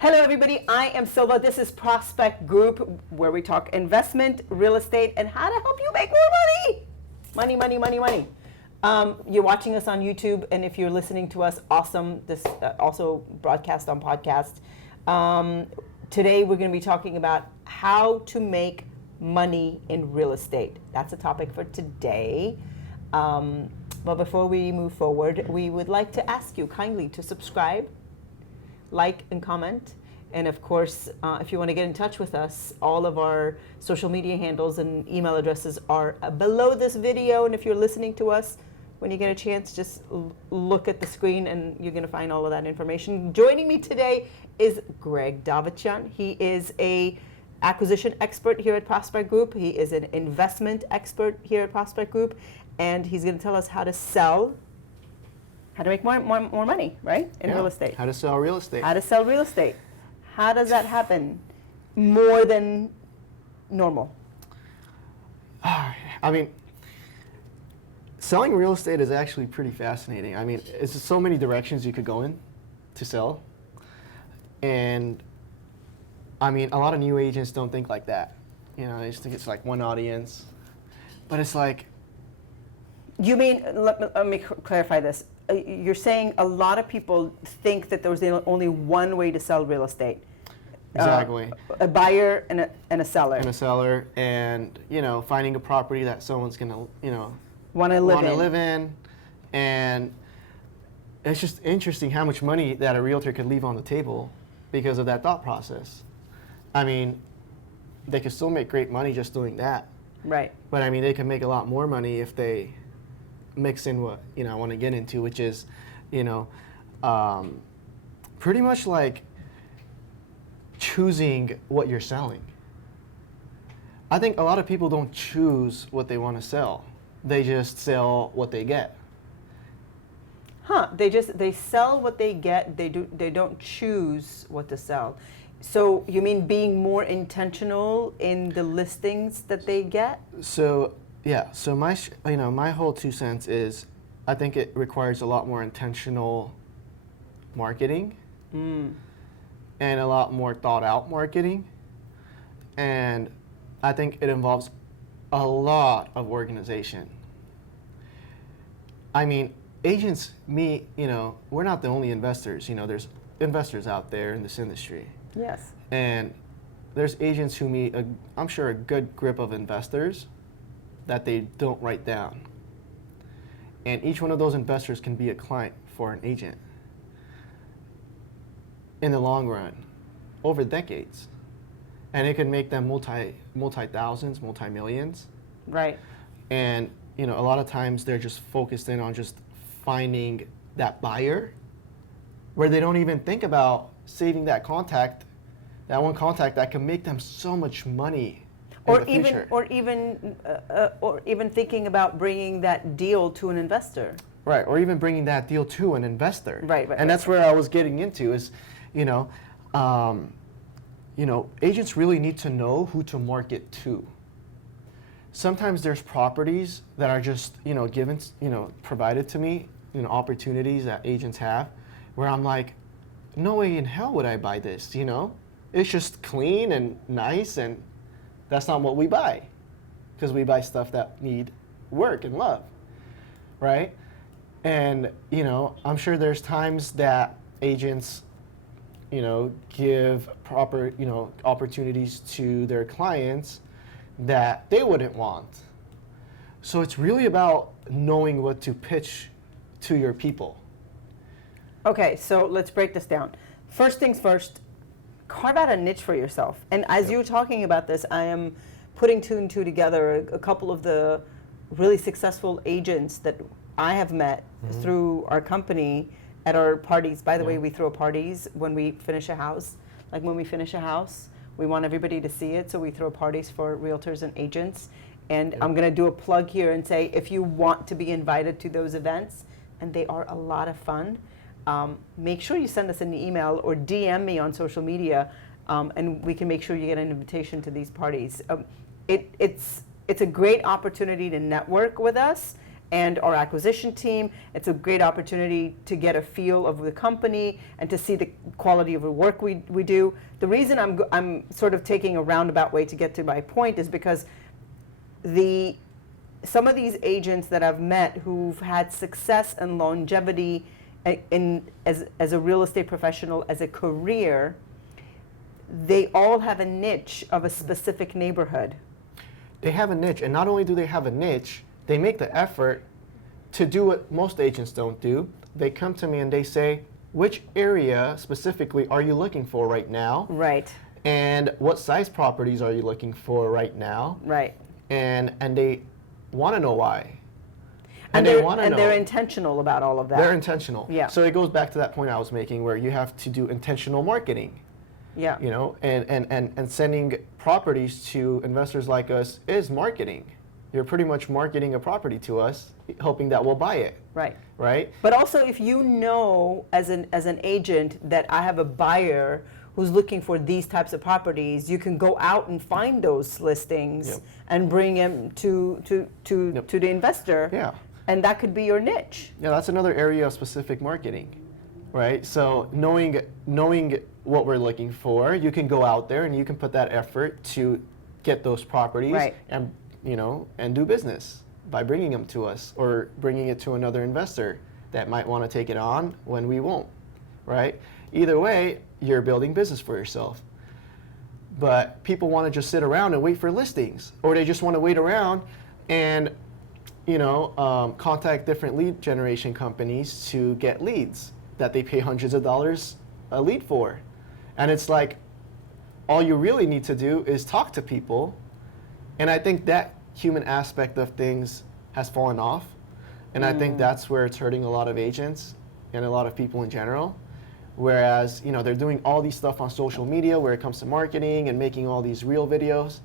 Hello, everybody. I am Silva. This is Prospect Group, where we talk investment, real estate, and how to help you make more money. Money, money, money, money. You're watching us on YouTube, and if you're listening to us, awesome. This also broadcast on podcast. Today, we're going to be talking about how to make money in real estate. That's a topic for today. But before we move forward, we would like to ask you kindly to subscribe, like, and comment. And of course, if you want to get in touch with us, all of our social media handles and email addresses are below this video. And if you're listening to us, when you get a chance, just look at the screen and you're going to find all of that information. Joining me today is Greg Davichon. He is a acquisition expert here at Prospect Group. He is an investment expert here at Prospect Group. And he's going to tell us how to sell, how to make more money, right, in real estate. How to sell real estate. How to sell real estate. How does that happen more than normal? I mean, selling real estate is actually pretty fascinating. I mean, it's just so many directions you could go in to sell. And I mean, a lot of new agents don't think like that. You know, they just think it's like one audience. But it's like... You mean, let me clarify this. You're saying a lot of people think that there's only one way to sell real estate. Exactly. A buyer and a seller. And a seller, and you know, finding a property that someone's gonna, you know, want to live in. And it's just interesting how much money that a realtor could leave on the table because of that thought process. I mean, they could still make great money just doing that. Right. But I mean, they can make a lot more money if they mix in what, you know, I want to get into, which is, you know, pretty much like choosing what you're selling. I think a lot of people don't choose what they want to sell. They just sell what they get. They sell what they get. They don't choose what to sell. So you mean being more intentional in the listings that they get? So yeah, so my whole 2 cents is, I think it requires a lot more intentional marketing and a lot more thought out marketing. And I think it involves a lot of organization. I mean, agents, you know, we're not the only investors. You know, there's investors out there in this industry. Yes. And there's agents who meet, I'm sure, a good grip of investors that they don't write down. And each one of those investors can be a client for an agent in the long run, over decades. And it can make them multi-thousands, multi-millions. Right. And you know, a lot of times they're just focused in on just finding that buyer, where they don't even think about saving that contact, that one contact that can make them so much money. Or even thinking about bringing that deal to an investor. Right, or even bringing that deal to an investor. Right. And that's where I was getting into is, you know, agents really need to know who to market to. Sometimes there's properties that are just, you know, given, you know, provided to me, you know, opportunities that agents have, where I'm like, no way in hell would I buy this, you know? It's just clean and nice, and that's not what we buy, because we buy stuff that need work and love, right? And, you know, I'm sure there's times that agents, you know, give proper, you know, opportunities to their clients that they wouldn't want. So it's really about knowing what to pitch to your people. Okay, so let's break this down. First things first, carve out a niche for yourself. And as you're talking about this, I am putting two and two together. A couple of the really successful agents that I have met through our company at our parties. By the way, we throw parties when we finish a house. Like when we finish a house, we want everybody to see it, so we throw parties for realtors and agents. And I'm going to do a plug here and say, if you want to be invited to those events, and they are a lot of fun, make sure you send us an email or DM me on social media, and we can make sure you get an invitation to these parties. It's a great opportunity to network with us and our acquisition team. It's a great opportunity to get a feel of the company and to see the quality of the work we do. The reason I'm sort of taking a roundabout way to get to my point is because some of these agents that I've met who've had success and longevity as a real estate professional, as a career, they all have a niche of a specific neighborhood. They have a niche, and not only do they have a niche, they make the effort to do what most agents don't do. They come to me and they say, which area specifically are you looking for right now? Right. And what size properties are you looking for right now? Right. And they want to know why. And they want to know. They're intentional about all of that. They're intentional. Yeah. So it goes back to that point I was making where you have to do intentional marketing. Yeah. You know, and sending properties to investors like us is marketing. You're pretty much marketing a property to us, hoping that we'll buy it. Right. Right? But also, if you know as an agent that I have a buyer who's looking for these types of properties, you can go out and find those listings. Yep. And bring them to the investor. Yeah. And that could be your niche. Yeah, that's another area of specific marketing, right? So knowing what we're looking for, you can go out there and you can put that effort to get those properties. Right. And and do business by bringing them to us or bringing it to another investor that might want to take it on when we won't, right? Either way, you're building business for yourself. But people want to just sit around and wait for listings, or they just want to wait around and contact different lead generation companies to get leads that they pay hundreds of dollars a lead for. And it's like, all you really need to do is talk to people. And I think that human aspect of things has fallen off. And I think that's where it's hurting a lot of agents and a lot of people in general. Whereas, they're doing all these stuff on social media where it comes to marketing and making all these reel videos.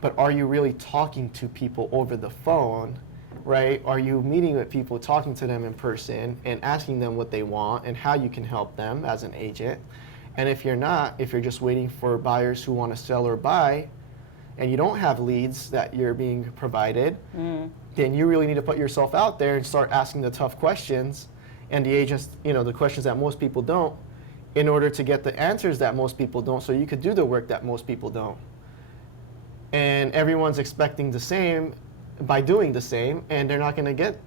But are you really talking to people over the phone, right? Are you meeting with people, talking to them in person and asking them what they want and how you can help them as an agent? And if you're not, if you're just waiting for buyers who want to sell or buy, and you don't have leads that you're being provided, then you really need to put yourself out there and start asking the tough questions and the agents, the questions that most people don't, in order to get the answers that most people don't, so you could do the work that most people don't. And everyone's expecting the same by doing the same, and they're not going to get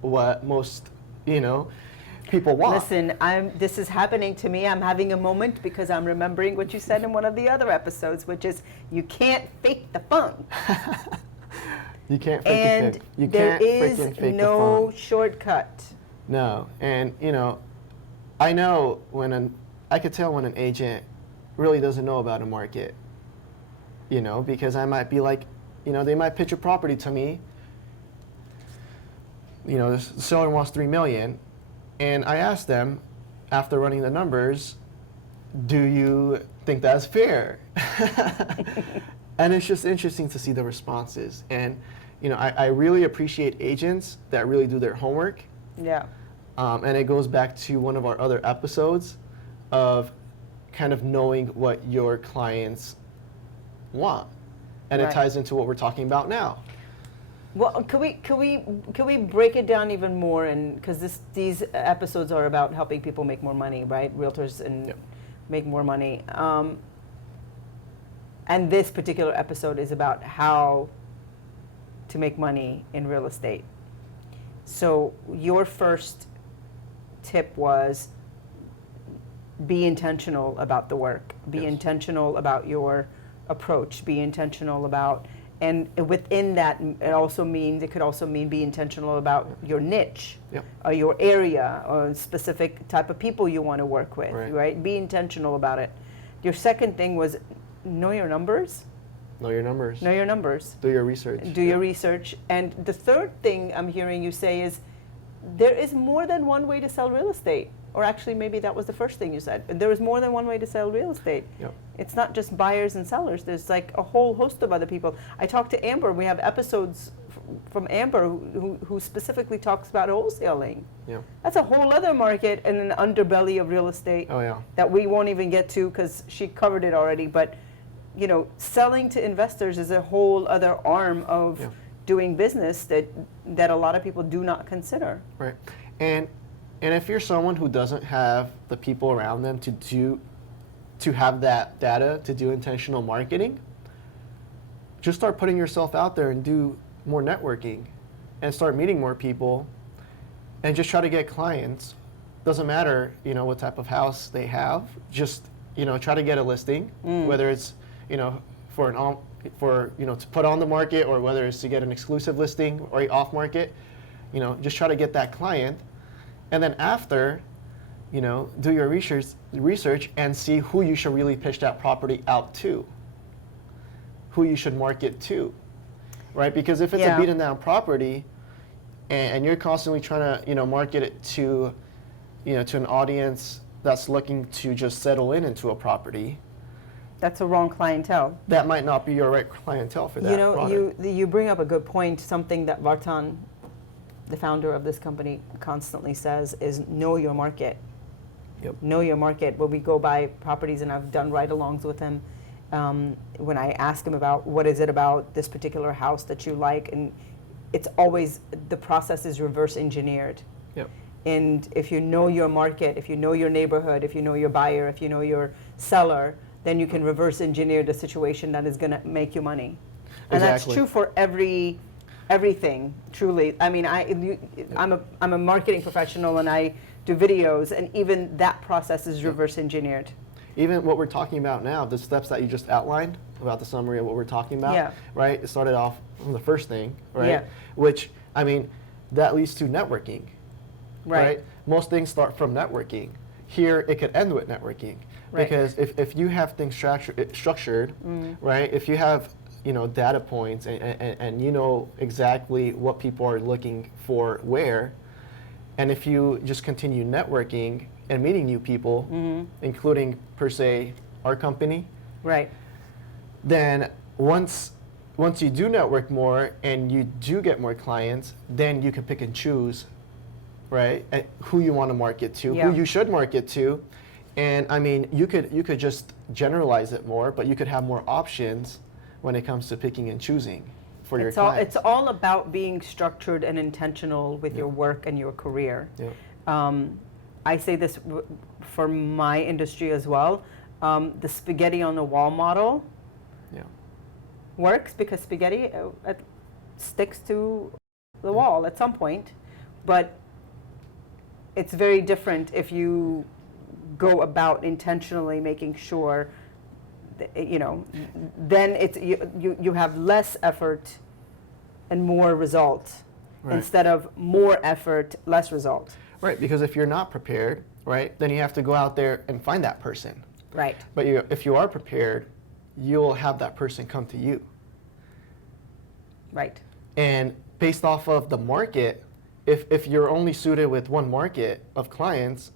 what most, people want. Listen, this is happening to me. I'm having a moment because I'm remembering what you said in one of the other episodes, which is you can't fake the fun. You can't fake and the fake. You there can't is freaking fake no the fun. shortcut. No, and I know I could tell when an agent really doesn't know about a market, because I might be like, they might pitch a property to me, the seller wants $3 million, and I ask them, after running the numbers, do you think that's fair? And it's just interesting to see the responses. And, I really appreciate agents that really do their homework. Yeah. And it goes back to one of our other episodes of kind of knowing what your clients want. And Right. it ties into what we're talking about now. Well, could we break it down even more? And because these episodes are about helping people make more money, right? Realtors and make more money. And this particular episode is about how to make money in real estate. So your first tip was be intentional about the work. Be Yes. intentional about your approach. Be intentional about, and within that, it could also mean be intentional about your niche, Yep. or your area, or specific type of people you want to work with, Right. right? Be intentional about it. Your second thing was know your numbers. Know your numbers. Know your numbers. Do your research. Do your research. And the third thing I'm hearing you say is there is more than one way to sell real estate. Or actually, maybe that was the first thing you said. There is more than one way to sell real estate. Yep. It's not just buyers and sellers. There's like a whole host of other people. I talked to Amber. We have episodes from Amber who specifically talks about wholesaling. Yeah. That's a whole other market and an underbelly of real estate Oh yeah. that we won't even get to because she covered it already. But selling to investors is a whole other arm of Yeah. doing business that a lot of people do not consider. Right. And if you're someone who doesn't have the people around them to have that data to do intentional marketing, just start putting yourself out there and do more networking and start meeting more people and just try to get clients. Doesn't matter, what type of house they have. Just, try to get a listing, whether it's, for to put on the market, or whether it's to get an exclusive listing or off market. Just try to get that client, and then after, do your research and see who you should really pitch that property out to, who you should market to, right? Because if it's a beaten down property, and you're constantly trying to, market it to, to an audience that's looking to just settle into a property, that's a wrong clientele. that might not be your right clientele for that product. You bring up a good point. Something that Vartan, the founder of this company, constantly says is know your market. Yep. Know your market. When we go buy properties, and I've done ride-alongs with him, when I ask him about what is it about this particular house that you like, and it's always, the process is reverse engineered. Yep. And if you know your market, if you know your neighborhood, if you know your buyer, if you know your seller, then you can reverse engineer the situation that is going to make you money. And that's Exactly. true for everything, truly. I mean, I'm a marketing professional, and I do videos, and even that process is reverse engineered. Even what we're talking about now, the steps that you just outlined about the summary of what we're talking about, right? It started off from the first thing, right? Yeah. Which, I mean, that leads to networking, Right. Most things start from networking. Here, it could end with networking. Right. Because if you have things structured, right? If you have, data points and you know exactly what people are looking for where, and if you just continue networking and meeting new people, including, per se, our company, Right. then once you do network more and you do get more clients, then you can pick and choose, right, and who you want to market to, Yeah. who you should market to. And I mean, you could just generalize it more, but you could have more options when it comes to picking and choosing for your clients. It's all about being structured and intentional with your work and your career. Yeah. I say this for my industry as well. The spaghetti on the wall model Yeah. works because spaghetti sticks to the wall at some point, but it's very different if you go about intentionally making sure that, then it's you have less effort and more result, Right. instead of more effort, less result. Right, because if you're not prepared, right, then you have to go out there and find that person. Right. But if you are prepared, you'll have that person come to you. Right. And based off of the market, if you're only suited with one market of clients,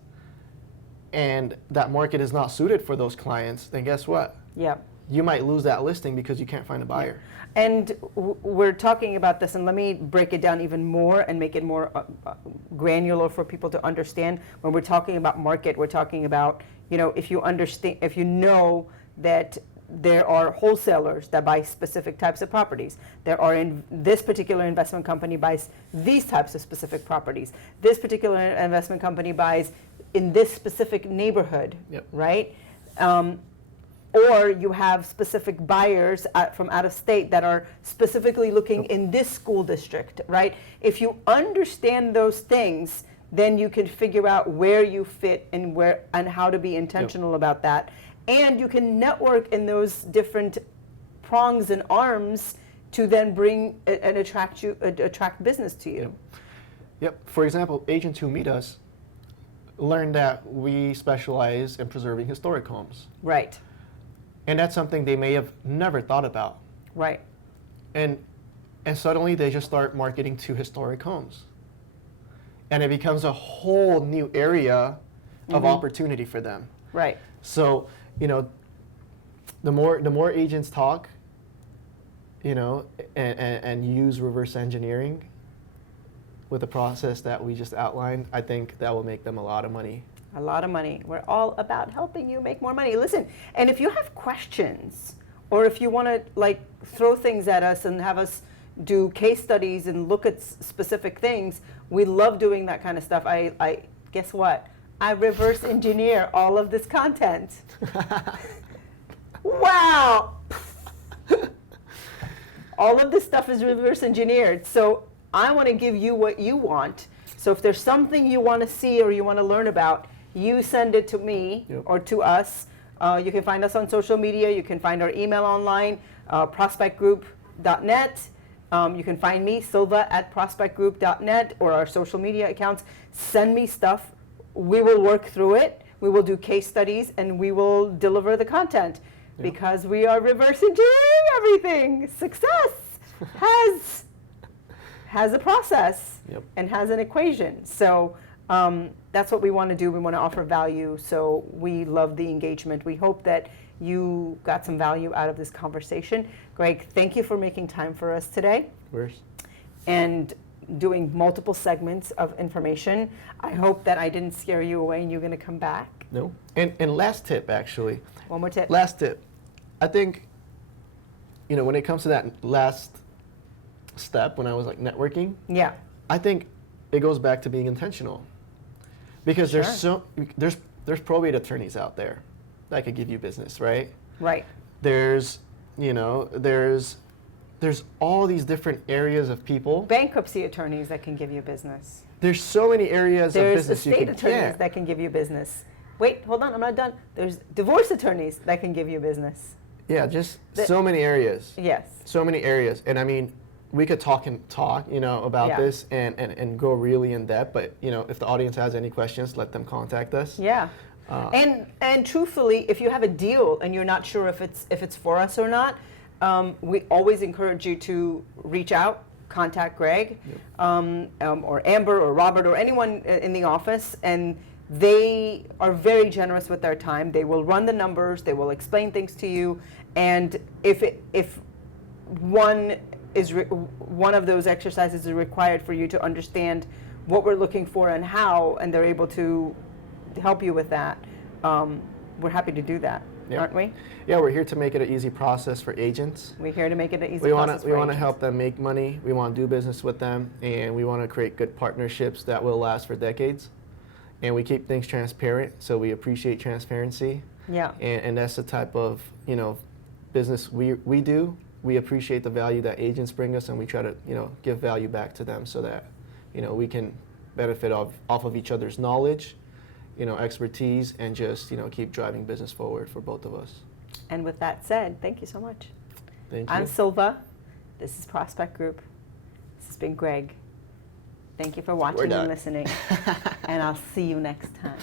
and that market is not suited for those clients, then guess what? Yeah. You might lose that listing because you can't find a buyer. And we're talking about this, and let me break it down even more and make it more granular for people to understand. When we're talking about market, we're talking about, if you understand, if you know that there are wholesalers that buy specific types of properties. There are this particular investment company buys these types of specific properties. This particular investment company buys in this specific neighborhood, Yep. right? Or you have specific buyers from out of state that are specifically looking in this school district, right? If you understand those things, then you can figure out where you fit and where and how to be intentional about that. And you can network in those different prongs and arms to then bring and attract business to you. Yep. For example, agents who meet us learn that we specialize in preserving historic homes. Right. And that's something they may have never thought about. Right. And suddenly they just start marketing to historic homes. And it becomes a whole new area of opportunity for them. Right. So, the more agents talk, and use reverse engineering with the process that we just outlined, I think that will make them a lot of money. A lot of money. We're all about helping you make more money. Listen, and if you have questions, or if you want to throw things at us and have us, do case studies and look at specific things. We love doing that kind of stuff. I guess what? I reverse engineer all of this content. Wow. All of this stuff is reverse engineered. So I want to give you what you want. So if there's something you want to see or you want to learn about, you send it to me or to us. You can find us on social media. You can find our email online, prospectgroup.net. You can find me, Silva, at prospectgroup.net, or our social media accounts. Send me stuff. We will work through it. We will do case studies, and we will deliver the content because we are reverse engineering everything. Success has a process and has an equation. So that's what we want to do. We want to offer value. So we love the engagement. We hope that you got some value out of this conversation. Greg, thank you for making time for us today. And doing multiple segments of information. I hope that I didn't scare you away and you're going to come back. No. And last tip, actually. One more tip. Last tip. I think, when it comes to that last step, when I was like networking, I think it goes back to being intentional. Because there's probate attorneys out there that could give you business, right? Right. There's all these different areas of people. Bankruptcy attorneys that can give you business. There's so many areas of business you can There's estate attorneys that can give you business. Wait, hold on, I'm not done. There's divorce attorneys that can give you business. Yeah, just so many areas. Yes. So many areas. And I mean, we could talk, about this and go really in depth, but if the audience has any questions, let them contact us. Yeah. And truthfully, if you have a deal and you're not sure if it's for us or not, we always encourage you to reach out, contact Greg, or Amber or Robert or anyone in the office, and they are very generous with their time. They will run the numbers, they will explain things to you, and if one of those exercises is required for you to understand what we're looking for and how, and they're able to help you with that, we're happy to do that, aren't we? Yeah, we're here to make it an easy process for agents. We're here to make it an easy process for We want to agents. help them make money. We want to do business with them, and we want to create good partnerships that will last for decades. And we keep things transparent, so we appreciate transparency. Yeah. And that's the type of business we do. We appreciate the value that agents bring us, and we try to give value back to them so that we can benefit off of each other's knowledge, expertise, and just keep driving business forward for both of us. And with that said, thank you so much. Thank you. I'm Silva. This is Prospect Group. This has been Greg. Thank you for watching and listening. And I'll see you next time.